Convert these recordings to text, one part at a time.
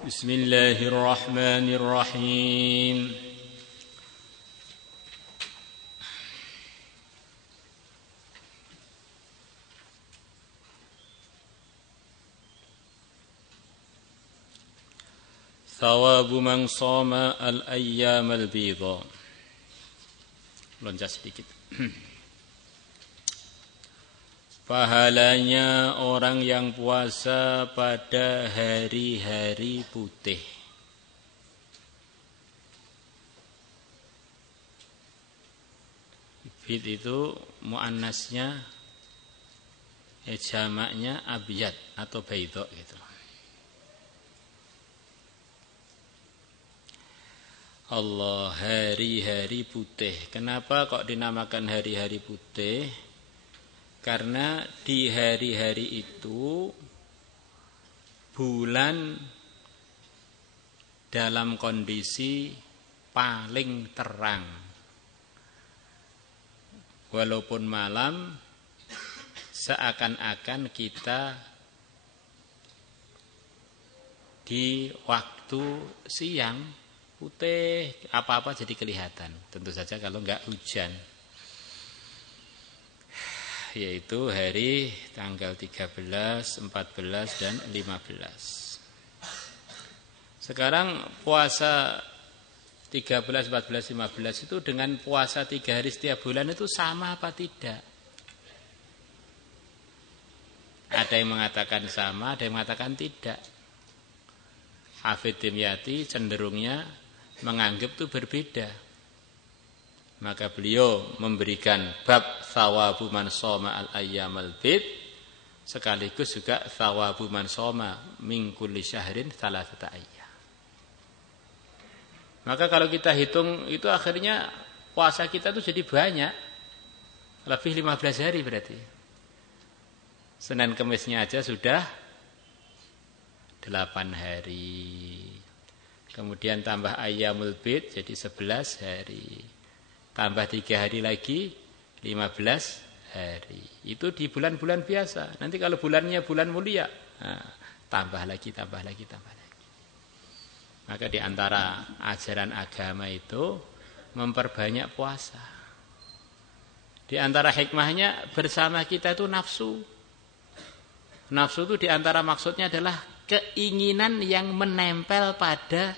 Bismillahirrahmanirrahim. Thawabu man shoma al-ayyam al-bidha. Loncat sedikit. Pahalanya orang yang puasa pada hari-hari putih. Bid itu muannasnya, jamaknya abyad atau baydha gitu. Allah, hari-hari putih. Kenapa kok dinamakan hari-hari putih? Karena di hari-hari itu bulan dalam kondisi paling terang. Walaupun malam, seakan-akan kita di waktu siang. Putih, apa-apa jadi kelihatan. Tentu saja kalau enggak hujan. Yaitu hari tanggal 13, 14, dan 15. Sekarang puasa 13, 14, 15 itu dengan puasa 3 hari setiap bulan itu sama apa tidak? Ada yang mengatakan sama, ada yang mengatakan tidak. Hafidz Dimyati cenderungnya menganggap itu berbeda. Maka beliau memberikan bab thawabu man shoma al-ayyamal bid, sekaligus juga thawabu man shoma min kulli syahrin thalathata ayyam. Maka kalau kita hitung itu akhirnya puasa kita itu jadi banyak. Lebih 15 hari berarti. Senin Kemisnya aja sudah 8 hari. Kemudian tambah ayyamul bid jadi 11 hari. Tambah 3 hari lagi 15 hari. Itu di bulan-bulan biasa. Nanti kalau bulannya bulan mulia, tambah lagi. Maka di antara ajaran agama itu memperbanyak puasa. Di antara hikmahnya bersama kita itu nafsu. Nafsu itu di antara maksudnya adalah keinginan yang menempel pada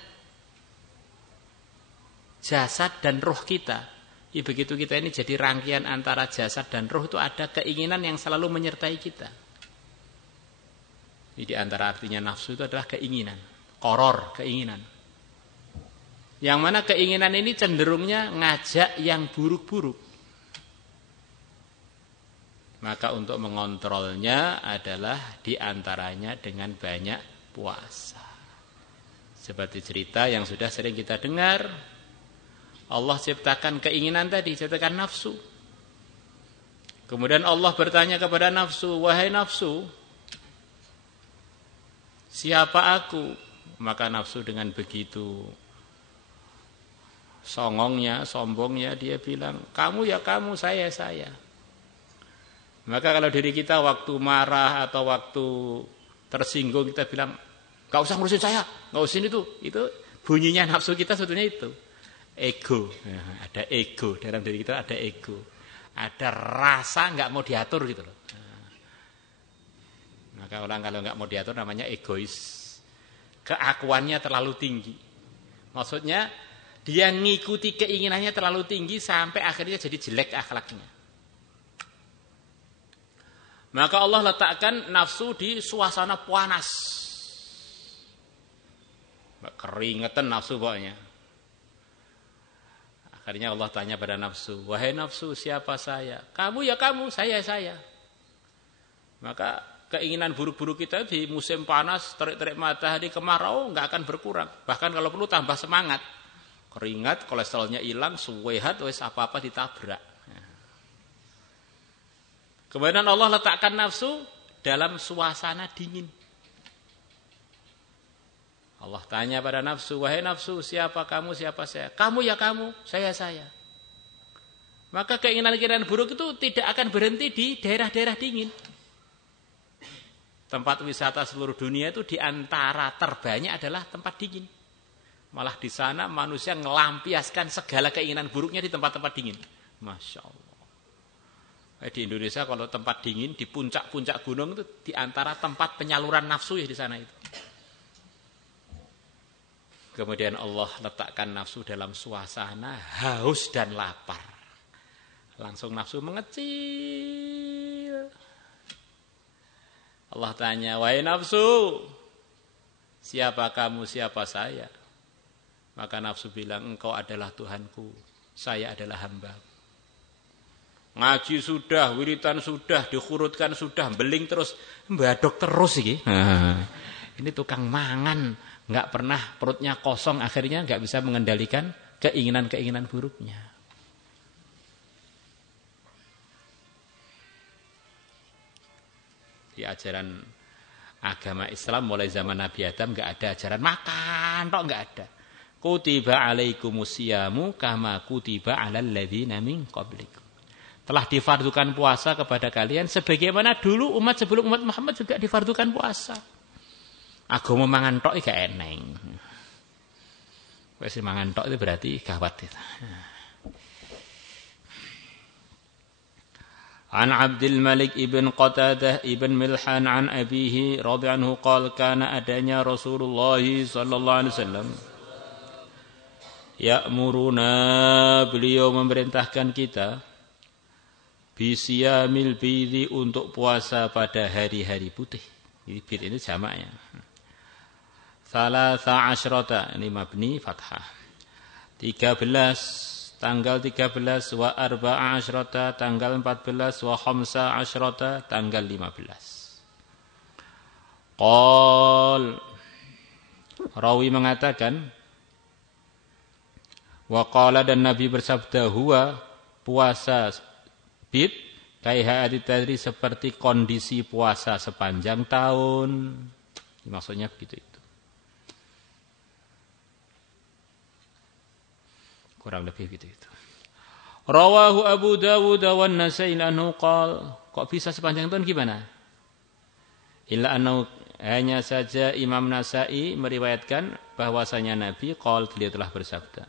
jasad dan roh kita. Begitu kita ini jadi rangkaian antara jasad dan roh, itu ada keinginan yang selalu menyertai kita. Jadi di antara artinya nafsu itu adalah keinginan, qoror, keinginan. Yang mana keinginan ini cenderungnya ngajak yang buruk-buruk. Maka untuk mengontrolnya adalah diantaranya dengan banyak puasa. Seperti cerita yang sudah sering kita dengar, Allah ciptakan keinginan tadi, ciptakan nafsu. Kemudian Allah bertanya kepada nafsu, wahai nafsu, siapa aku? Maka nafsu dengan begitu songongnya, sombongnya, dia bilang, kamu ya kamu, saya. Maka kalau diri kita waktu marah atau waktu tersinggung kita bilang, gak usah ngurusin saya, gak urusin itu bunyinya nafsu kita sebetulnya itu ego. Ada ego dalam diri kita, ada ego, ada rasa gak mau diatur gitu loh. Maka orang kalau gak mau diatur namanya egois, keakuannya terlalu tinggi. Maksudnya dia ngikuti keinginannya terlalu tinggi sampai akhirnya jadi jelek akhlaknya. Maka Allah letakkan nafsu di suasana panas. Keringetan nafsu pokoknya. Akhirnya Allah tanya pada nafsu, wahai nafsu, siapa saya? Kamu ya kamu, saya. Maka keinginan buruk-buruk kita di musim panas, terik-terik matahari, kemarau nggak akan berkurang. Bahkan kalau perlu tambah semangat. Keringat, kolesterolnya hilang, suwehat, wes apa-apa ditabrak. Kemudian Allah letakkan nafsu dalam suasana dingin. Allah tanya pada nafsu, wahai nafsu, siapa kamu, siapa saya? Kamu ya kamu, saya. Maka keinginan-keinginan buruk itu tidak akan berhenti di daerah-daerah dingin. tempat wisata seluruh dunia itu di antara terbanyak adalah tempat dingin. Malah di sana manusia ngelampiaskan segala keinginan buruknya di tempat-tempat dingin. Masya Allah. Di Indonesia kalau tempat dingin di puncak-puncak gunung itu di antara tempat penyaluran nafsu ya di sana itu. Kemudian Allah letakkan nafsu dalam suasana haus dan lapar. Langsung nafsu mengecil. Allah tanya, wahai nafsu, siapa kamu, siapa saya? Maka nafsu bilang, engkau adalah Tuhanku, saya adalah hamba. Ngaji sudah, wiritan sudah, dikhurutkan sudah, beling terus, mbadok terus ini. Ini tukang mangan, nggak pernah perutnya kosong, akhirnya nggak bisa mengendalikan keinginan-keinginan buruknya. Di ajaran agama Islam mulai zaman Nabi Adam nggak ada ajaran makan, tok nggak ada. Kutiba alaikumusyamu kama kutiba alal ladzina min qablikum. Telah difardukan puasa kepada kalian sebagaimana dulu umat sebelum umat Muhammad juga difardukan puasa. Agama mangan tok gak eneng. Wis mangan tok itu berarti gawat itu. An Abdul Malik ibn Qatadah ibn Milhan an abihi radhiyallahu anhu qala kana adanya Rasulullah sallallahu alaihi wasallam ya'muruna, beliau memerintahkan kita bisiyamil bidhi, untuk puasa pada hari-hari putih. Bid ini jamaknya. Thalatha asyrata, ini mabni fathah. 13, tanggal 13, wa arba'a asyrata, tanggal 14, wa khamsa asyrata, tanggal 15. Qal, rawi mengatakan, wa qala, dan Nabi bersabda, huwa, puasa bid, kaihati tadri, seperti kondisi puasa sepanjang tahun. Maksudnya begitu itu. Kurang lebih gitu itu. Rawahu Abu Dawud wa An-Nasa'i anhu qala, kok bisa sepanjang tahun gimana? Illa annahu, hanya saja Imam Nasa'i meriwayatkan bahwasanya Nabi qala, beliau telah bersabda.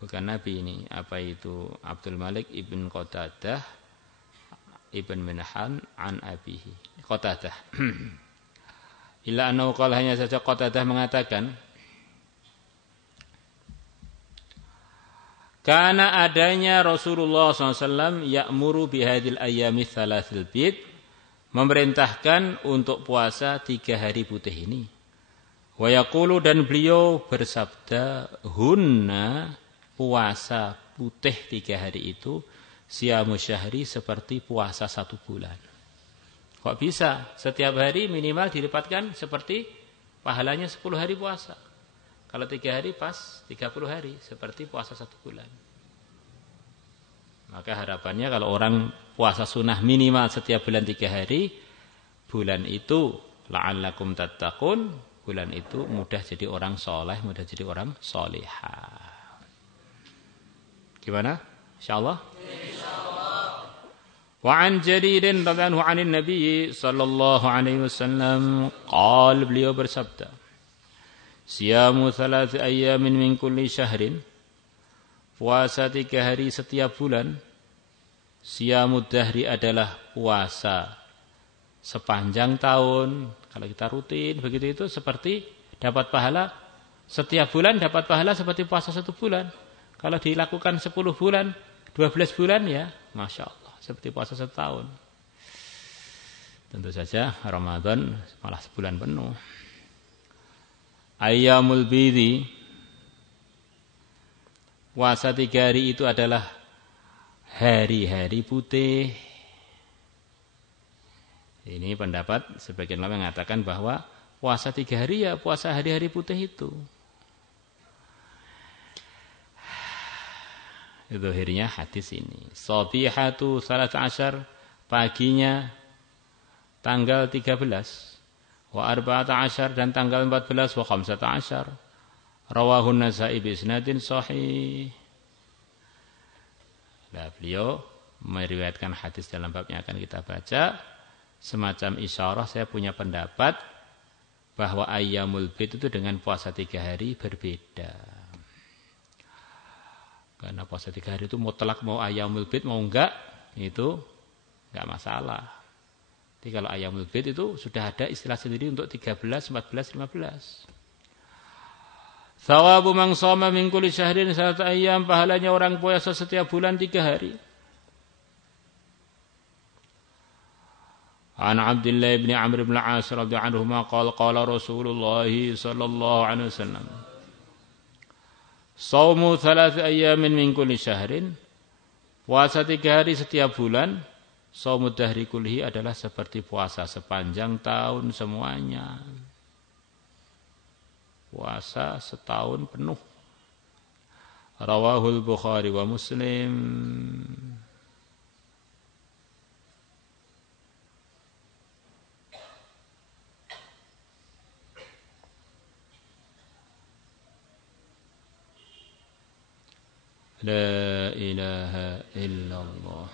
Bukan Nabi ini, apa itu? Abdul Malik ibn Qatadah ibn Minhan an abihi. Qatadah. Illa annahu qala, hanya saja Qatadah mengatakan, karena adanya Rasulullah SAW ya'muru bihadil ayyami thalatsil bid, memerintahkan untuk puasa 3 hari putih ini. Wa yaqulu, dan beliau bersabda, hunna, puasa putih 3 hari itu, siyamu syahri, seperti puasa 1 bulan. Kok bisa? Setiap hari minimal dilipatkan seperti pahalanya 10 hari puasa. Kalau 3 hari pas 30 hari, seperti puasa 1 bulan. Maka harapannya kalau orang puasa sunnah minimal setiap bulan 3 hari, bulan itu la'allakum tattaqun, bulan itu mudah jadi orang soleh, mudah jadi orang solihah. Gimana? Insyaallah? Insyaallah. Wa an Jaririn radhiyallahu anhu Nabi sallallahu alaihi wasallam qala, beliau bersabda, siyamu 3 ayyamin min kulli syahrin, puasa 3 hari setiap bulan. Siyamu dahri adalah puasa sepanjang tahun. Kalau kita rutin begitu itu seperti dapat pahala setiap bulan, dapat pahala seperti puasa 1 bulan. Kalau dilakukan 10 bulan, 12 bulan ya, Masya Allah, seperti puasa 1 tahun. Tentu saja Ramadan malah sebulan penuh. Ayyamul bidhi, puasa 3 hari itu adalah hari-hari putih. Ini pendapat sebagian ulama mengatakan bahwa puasa 3 hari ya puasa hari-hari putih itu. Itu akhirnya hadis ini. Sabihatu 13, paginya tanggal 13. Wa 14, dan tanggal 14, wa 15. Rawahu An-Nasa'i bi isnadin sahih. Nah, beliau meriwayatkan hadis dalam babnya akan kita baca, semacam isyarah saya punya pendapat bahwa ayyamul bid itu dengan puasa 3 hari berbeda. Karena puasa 3 hari itu mutlak, mau ayyamul bid mau enggak, itu enggak masalah. Jadi kalau ayyamul bid itu sudah ada istilah sendiri untuk 13, 14, 15. Thawabu man shoma min kulli syahrin 3 ayyam, pahalanya orang puasa setiap bulan 3 hari. An Abdullah bin Amr bin Al-As radhiyallahu anhu qala Rasulullah sallallahu alaihi wasallam Shaumu 3 ayyamin min kulli syahrin, puasa 3 hari setiap bulan, shaumud dahri kullihi adalah seperti puasa sepanjang tahun semuanya. Puasa setahun penuh. Rawahul Bukhari wa Muslim. La ilaha illallah.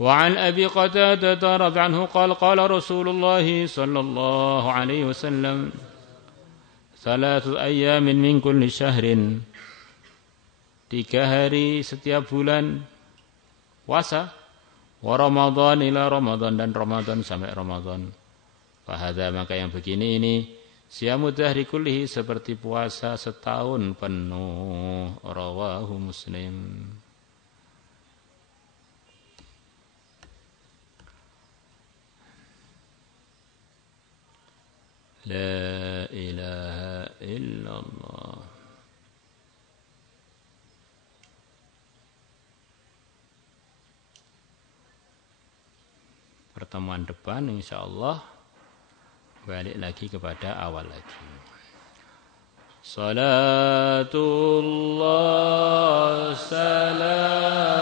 وعن أبي قتادة رضي عنه قال رسول الله صلى الله عليه وسلم 3 أيام من كل شهر, 3 hari setiap bulan puasa, wa Ramadan ila Ramadan, dan Ramadan sampai Ramadan. Fahadha, maka yang begini ini siyamud dahri kullihi, seperti puasa setahun penuh. Rawahu Muslim. La ilaha illallah. Pertemuan depan insyaallah balik lagi kepada awal lagi. Salatullah salam